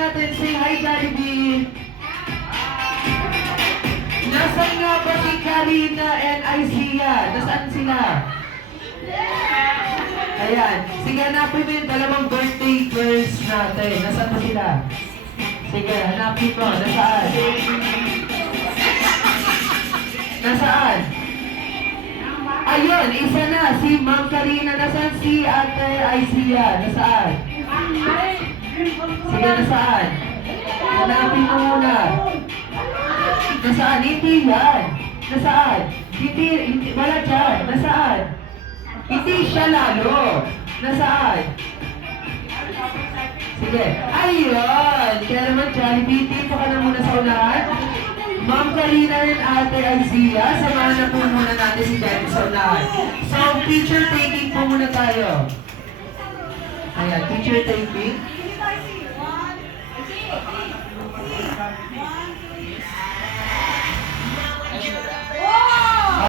natin. Say hi, Jollibee. Nasaan nga ba si Karina and Isia? Nasaan sila? Ayan. Sige, hanapin mo yung dalawang birthday girls natin. Nasaan ba sila? Sige, hanapin mo. Nasaan? Nasaan? Ayun, isa na. Si Ma'am Karina. Nasaan si Ate Isia? Nasaan? Sige, nasaan? Hanapin mo muna. Nasaan? Hindi yan. Nasaan? Hindi, wala dyan. Nasaan? Hindi siya lalo. Nasaan? Sige. Ayun! Kaya naman, Jollibee, dito ka na muna sa unahan. Ma'am Karina and Ate Azia, samahan na po muna natin si Jollibee sa unahan. So, picture taking po muna tayo. Ayan, picture taking. Oh!